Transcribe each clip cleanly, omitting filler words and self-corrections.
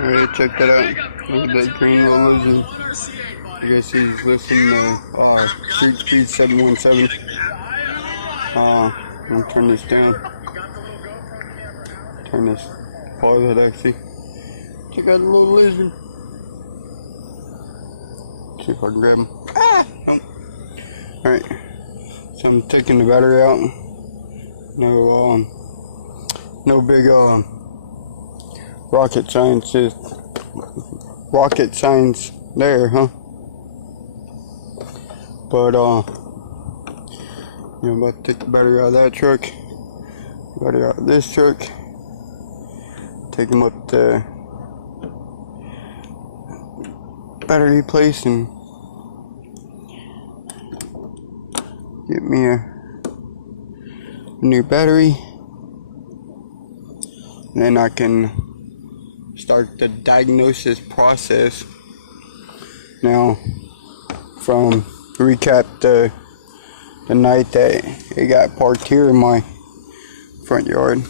Alright, check that out. Look at that green little lizard. I guess he's listening to Street Speed 717. I'm gonna turn this down. Turn this, pause it actually. Check out the little lizard. See if I can grab him. Ah! Nope. Alright, so I'm taking the battery out. No big rocket science there, huh? But I'm about to take the battery out of that truck, battery out of this truck, take them up to battery place and get me a new battery. And then I can start the diagnosis process. Now, from recap the night that it got parked here in my front yard.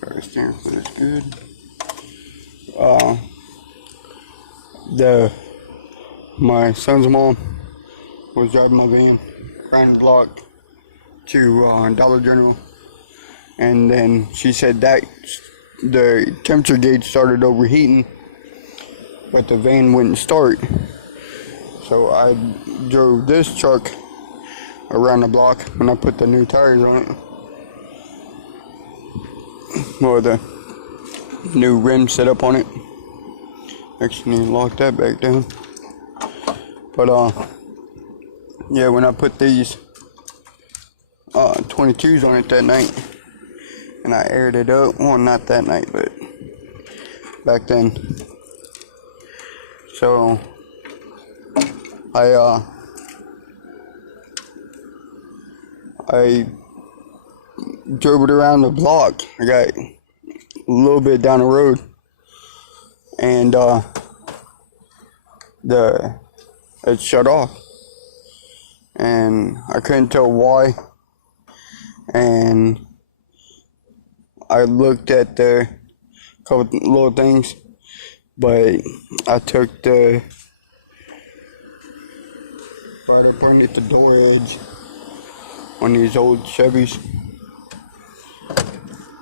Got steering wheel is good. My son's mom was driving my van, Grand Block, to Dollar General, and then she said that the temperature gauge started overheating, but the van wouldn't start. So I drove this truck around the block when I put the new tires on it, or the new rim set up on it. Actually need to lock that back down. But yeah, when I put these 22s on it that night, and I aired it up, well, not that night, but back then. So I drove it around the block. I got a little bit down the road, and it shut off, and I couldn't tell why. And I looked at the couple little things, but I took the right up underneath the door edge on these old Chevys,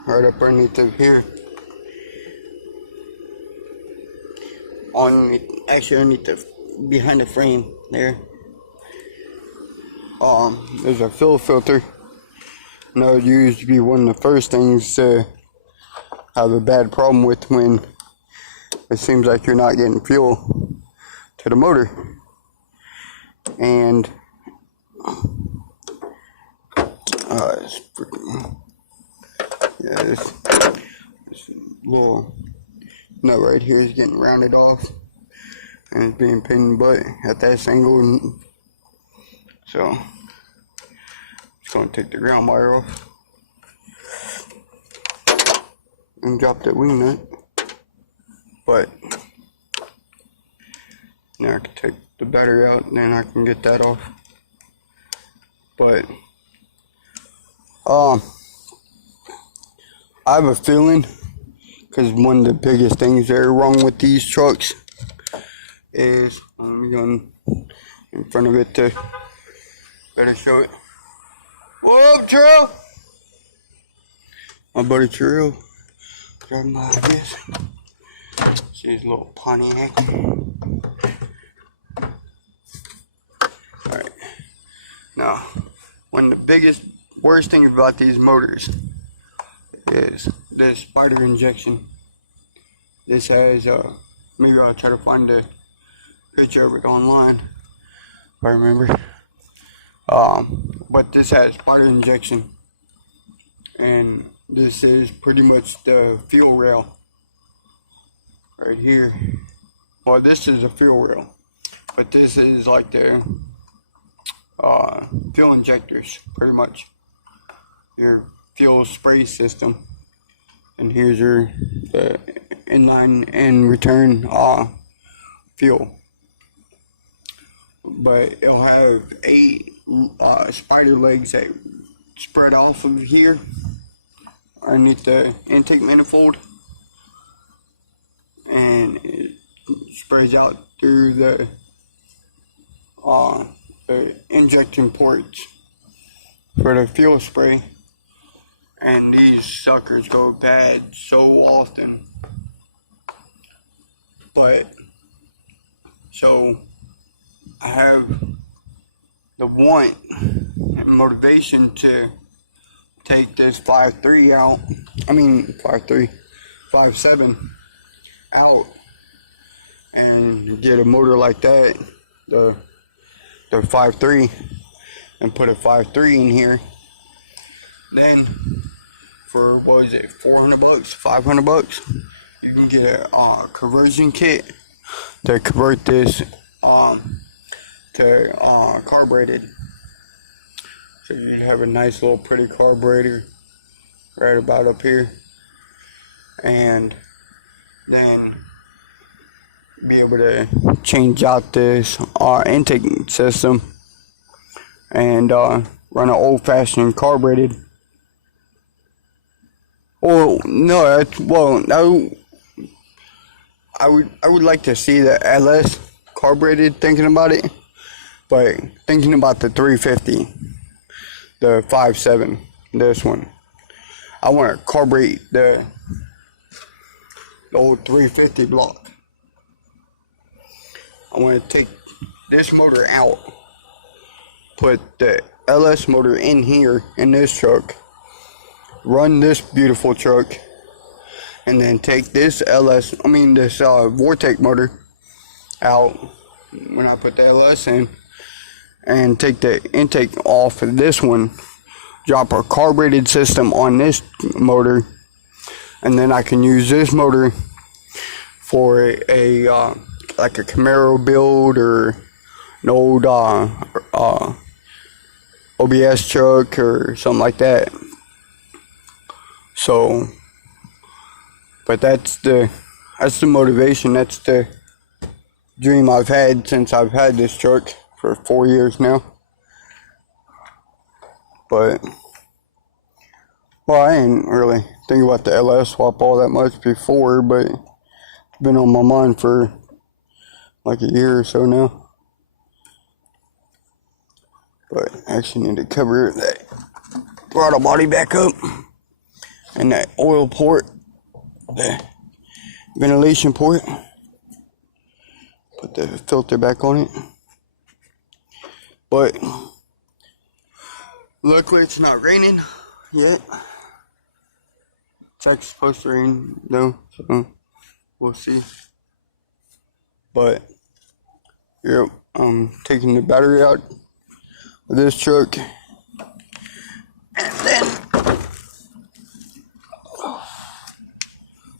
right up underneath of here, actually underneath behind the frame there. There's a fuel filter. And that would usually be one of the first things to have a bad problem with when it seems like you're not getting fuel to the motor. And this little nut right here is getting rounded off, and it's being pain in the butt at that angle. So just gonna take the ground wire off and drop that wing nut. But now I can take the battery out, and then I can get that off. But I have a feeling, because one of the biggest things that are wrong with these trucks is, I'm going in front of it to better show it. Whoa, Trill! My buddy Trill driving by like this. See his little Pontiac. Alright. Now, one of the worst things about these motors is the spider injection. This has, maybe I'll try to find a picture of it online if I remember. But this has spider injection, and this is pretty much the fuel rail right here. Well, this is a fuel rail, but this is like the fuel injectors, pretty much your fuel spray system. And here's your inline and return fuel. But it'll have 8 spider legs that spread off of here underneath the intake manifold, sprays out through the injection ports for the fuel spray, and these suckers go bad so often. But so I have the want and motivation to take this 5.3 out. I mean 5.7 out and get a motor like that, the 5.3, and put a 5.3 in here. Then for, what is it, $400, $500, you can get a conversion kit to convert this to carbureted. So you'd have a nice little pretty carburetor right about up here, and then be able to change out this intake system and run an old-fashioned carbureted. Oh no, I would like to see the LS carbureted, thinking about it, but thinking about the 350, the 5.7, this one, I want to carburate the old 350 block. I want to take this motor out, put the LS motor in here in this truck, run this beautiful truck, and then take this this Vortec motor out when I put the LS in, and take the intake off of this one, drop a carbureted system on this motor, and then I can use this motor for a like a Camaro build or an old OBS truck or something like that. So, but that's the motivation. That's the dream I've had since I've had this truck for 4 years now. But, well, I ain't really thinking about the LS swap all that much before, but it's been on my mind for like a year or so now. But I actually need to cover that throttle body back up, and that oil port, the ventilation port, put the filter back on it. But luckily it's not raining yet. It's actually supposed to rain though, so we'll see. But yep, I'm taking the battery out of this truck, and then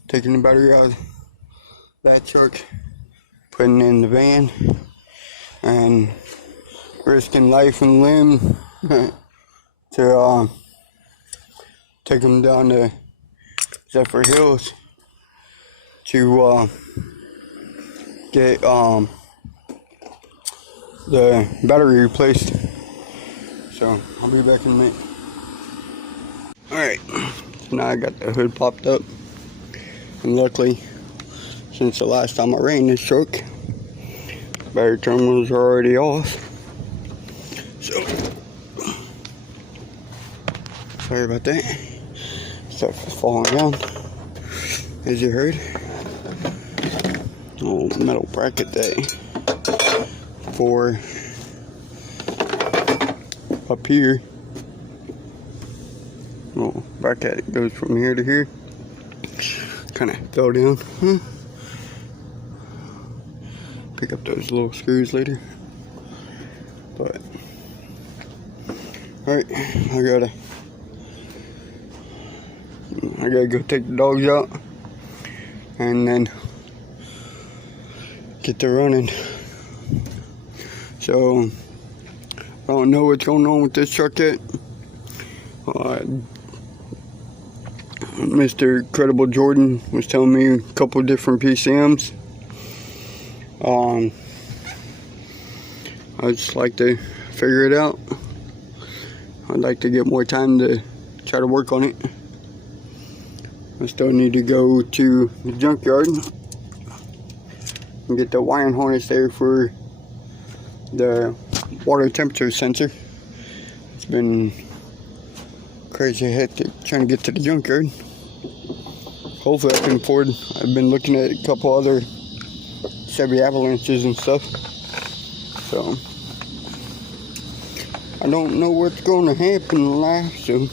taking the battery out of that truck, putting it in the van, and risking life and limb to take them down to Zephyr Hills to get the battery replaced. So I'll be back in a minute. Alright, so now I got the hood popped up, and luckily, since the last time I ran this truck, battery terminals are already off. So sorry about that. Stuff is falling down, as you heard. Old metal bracket day for up here. Well, bracket goes from here to here. Kind of fell down. Pick up those little screws later. But alright, I gotta go take the dogs out and then get to running. So I don't know what's going on with this truck yet. Mr. Credible Jordan was telling me a couple of different PCMs. I just like to figure it out. I'd like to get more time to try to work on it. I still need to go to the junkyard and get the wiring harness there for the water temperature sensor. It's been crazy hectic trying to get to the junkyard. Hopefully I can afford. I've been looking at a couple other Chevy Avalanches and stuff. So I don't know what's going to happen in life, so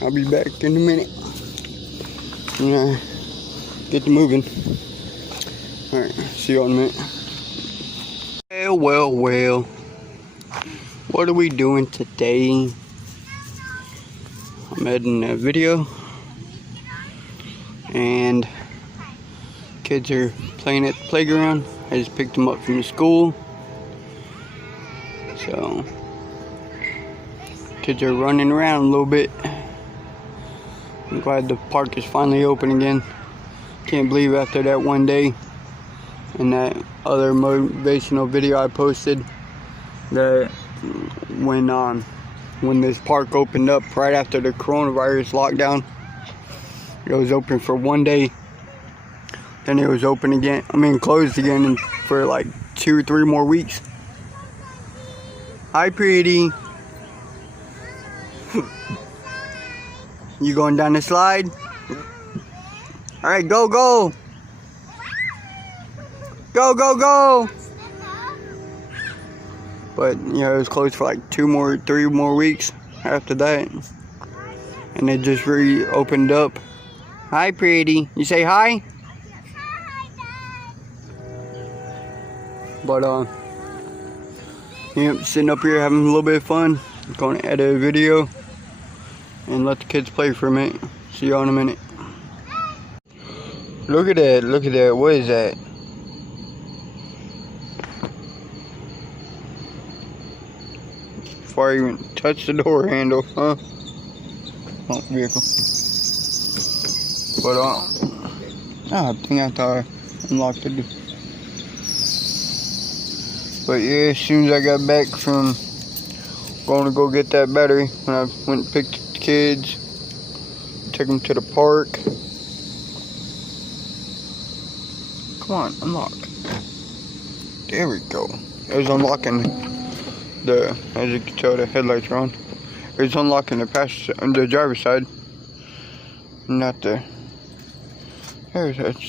I'll be back in a minute and get to moving. Alright, see you in a minute. Well. What are we doing today? I'm editing a video, and kids are playing at the playground. I just picked them up from school. So, kids are running around a little bit. I'm glad the park is finally open again. Can't believe after that one day and that other motivational video I posted that when this park opened up right after the coronavirus lockdown, it was open for one day, then it was open again, closed again for like 2 or 3 more weeks. Hi, pretty. You going down the slide? Alright, go. Go. But, it was closed for like 3 more weeks after that. And it just reopened up. Hi, pretty. You say hi? But, sitting up here having a little bit of fun. Going to edit a video and let the kids play for a minute. See y'all in a minute. Look at that. What is that? Before I even touch the door handle, huh? Oh, vehicle. But, I thought I unlocked it. But yeah, as soon as I got back from going to go get that battery, when I went and picked the kids, took them to the park. Come on, unlock. There we go. It was unlocking as you can tell, the headlights are on. It was unlocking the the driver's side, not the.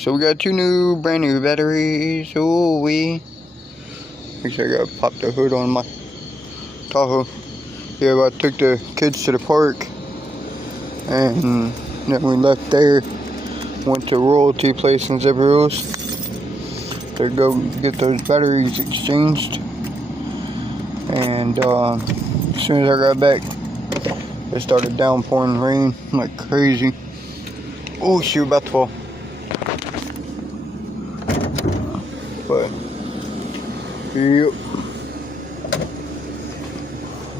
So we got 2 brand new batteries. Oh, make sure I gotta pop the hood on my Tahoe. Yeah, I took the kids to the park, and then we left there, went to Royalty Place in Zephyrhills to go get those batteries exchanged. And as soon as I got back, it started downpouring rain like crazy. Oh shoot, about to fall. But yep.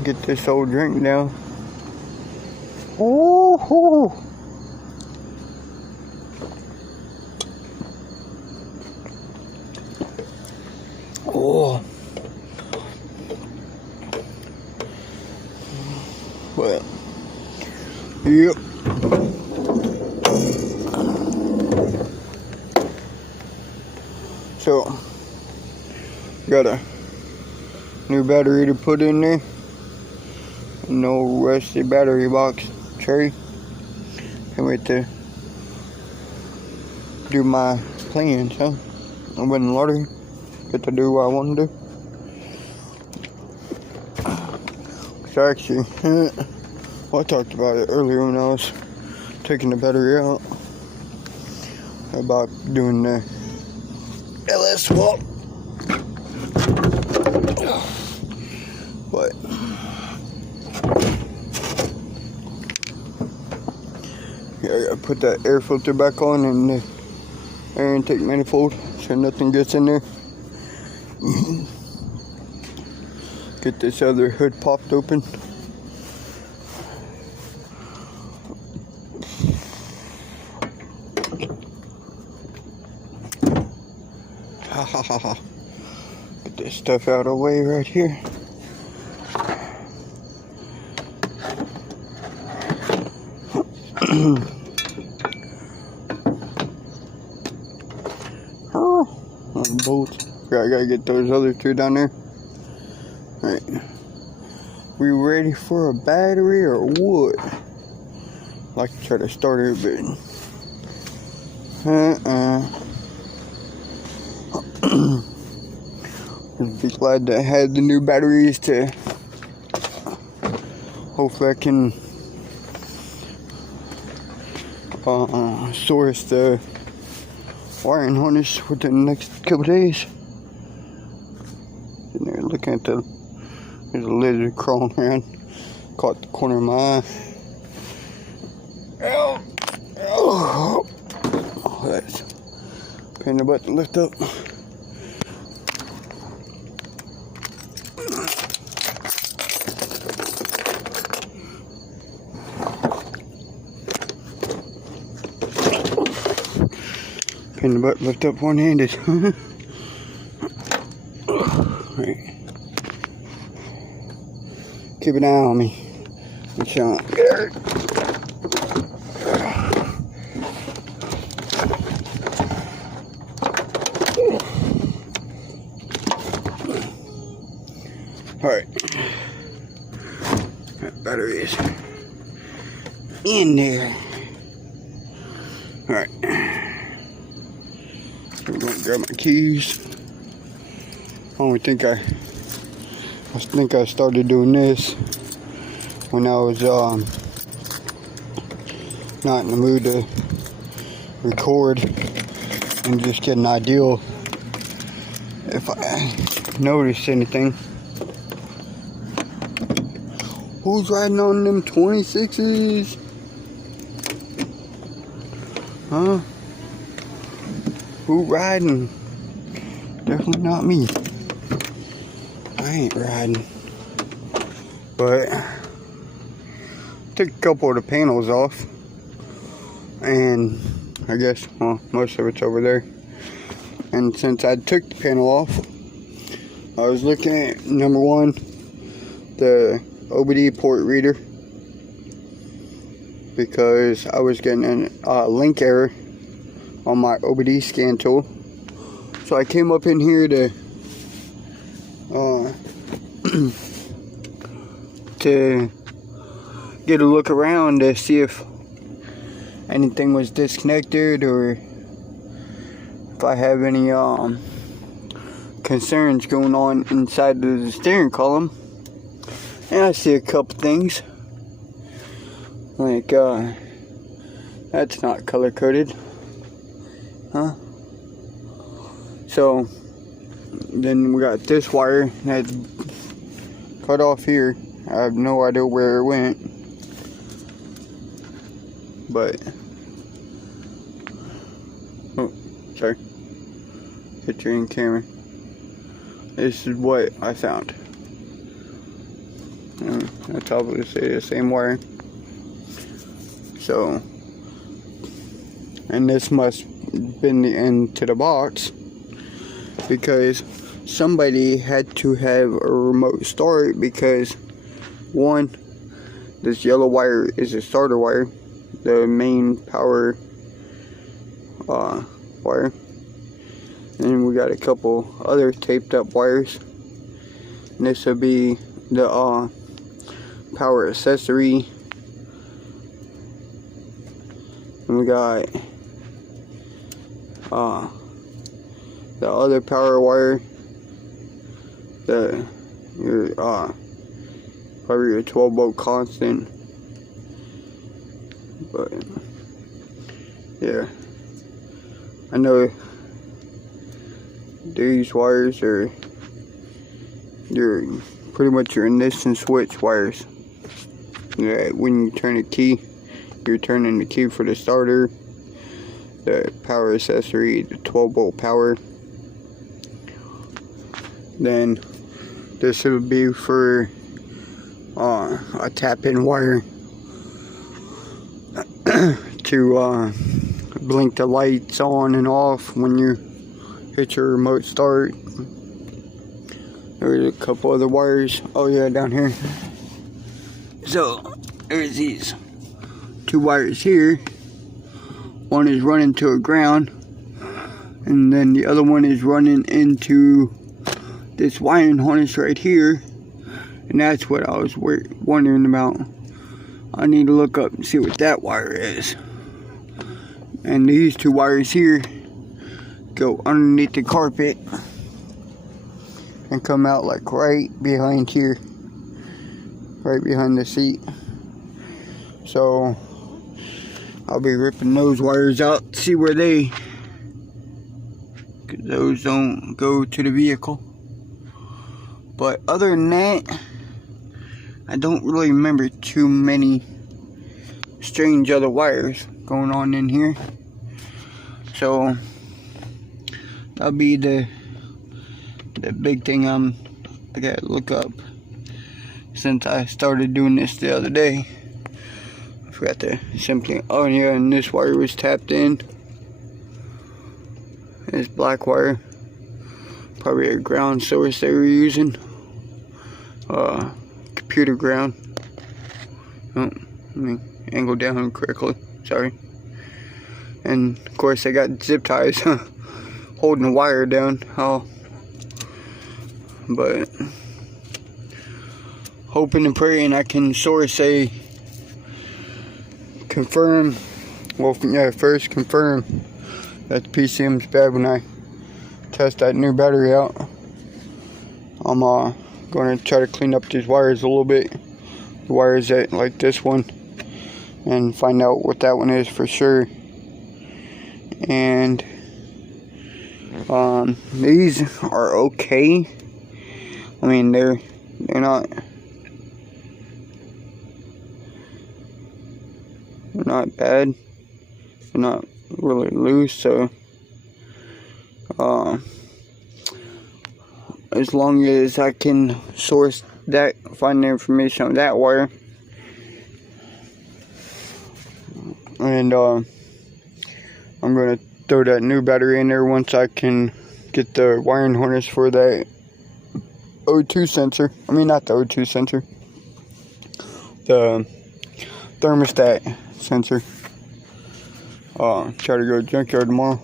Get this old drink down. Ooh. Oh. But yep. So got a new battery to put in there. No rusty battery box tray. Can't wait to do my plans, huh? I win the lottery. Get to do what I want to do. So actually, I talked about it earlier when I was taking the battery out. About doing the LS swap. But yeah, I gotta put that air filter back on and the air intake manifold so nothing gets in there. Get this other hood popped open. Get this stuff out of the way right here. Oh bolts. I gotta get those other two down there. Alright. We ready for a battery or what? I like to try to start it, but I'd be glad to have the new batteries to hopefully I can source the wiring harness within the next couple days. And they're looking at there's a lizard crawling around. Caught the corner of my eye. Oh, that's a pain in the butt to lift up. Pain in the butt, lift up one-handed. Right. Keep an eye on me. Good shot. Alright. That battery is in there. Alright. So we're going to grab my keys. I think I started doing this when I was not in the mood to record and just get an idea if I noticed anything. Who's riding on them 26s? Huh? Who riding? Definitely not me. I ain't riding. But took a couple of the panels off. And I guess, well, most of it's over there. And since I took the panel off, I was looking at, number one, the OBD port reader. Because I was getting a link error on my OBD scan tool. So I came up in here to get a look around to see if anything was disconnected or if I have any concerns going on inside the steering column. And I see a couple things like that's not color coded, huh? So then we got this wire that's cut off here. I have no idea where it went, but oh, sorry, picture in camera. This is what I found. That's obviously the same wire. So, and this must have been the end to the box, because somebody had to have a remote start, because one, this yellow wire is a starter wire, the main power wire, and we got a couple other taped up wires, and this would be the power accessory, and we got the other power wire, your probably your 12 volt constant. But yeah, I know these wires are pretty much your ignition switch wires. Yeah, when you turn a key, you're turning the key for the starter, the power accessory, the 12 volt power. Then this would be for a tap-in wire to blink the lights on and off when you hit your remote start. There's a couple other wires. Oh yeah, down here. So there's these two wires here. One is running to a ground, And then the other one is running into this wiring harness right here. And that's what I was wondering about. I need to look up and see what that wire is. And these two wires here go underneath the carpet and come out like right behind here. Right behind the seat. So I'll be ripping those wires out, see where they, cause those don't go to the vehicle. But other than that, I don't really remember too many strange other wires going on in here. So that'll be the big thing I gotta look up. Since I started doing this the other day, I forgot to simply, oh yeah, and this wire was tapped in. This black wire, probably a ground source they were using, computer ground. Oh, let me angle down correctly, sorry. And of course they got zip ties holding the wire down. Oh, but hoping and praying I can source a confirm, well yeah, first confirm that the PCM's bad when I test that new battery out. I'm going to try to clean up these wires a little bit, the wires that like this one, and find out what that one is for sure. And these are okay. I mean, they're not bad. They're not really loose, so as long as I can source that, find the information on that wire, and I'm gonna throw that new battery in there once I can get the wiring harness for that O2 sensor. I mean, not the O2 sensor, the thermostat sensor. Try to go to junkyard tomorrow,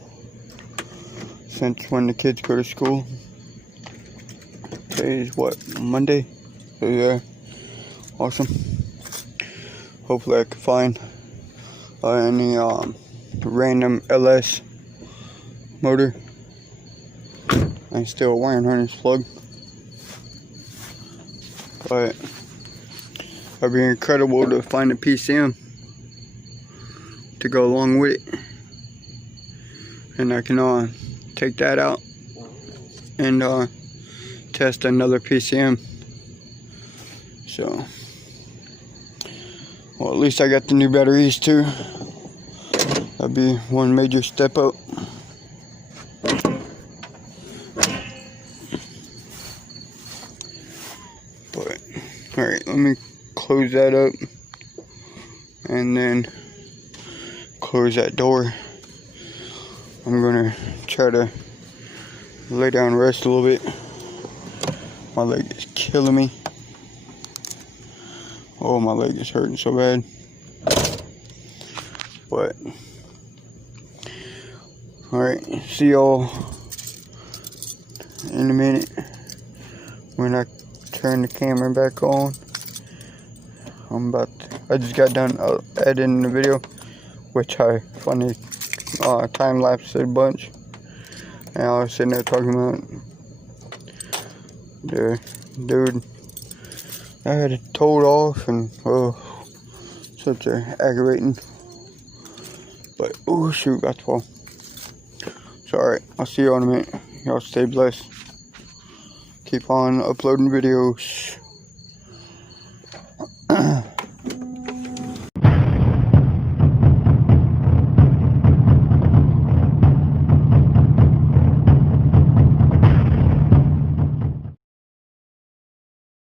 since when the kids go to school. Today is what, Monday? So yeah, awesome. Hopefully I can find any random LS motor and still a wiring harness plug. But it'd be incredible to find a PCM to go along with it, and I can take that out and test another PCM. So, well, at least I got the new batteries too. That'd be one major step up. But alright, let me close that up and then close that door. I'm gonna try to lay down and rest a little bit. My leg is killing me. Oh, my leg is hurting so bad. But alright, see y'all in a minute when I turn the camera back on. I just got done editing the video, which I funny time lapsed a bunch, and I was sitting there talking about the dude I had it towed off, and oh, such a aggravating. But oh shoot, about to fall. So alright, I'll see you in a minute. Y'all stay blessed. Keep on uploading videos.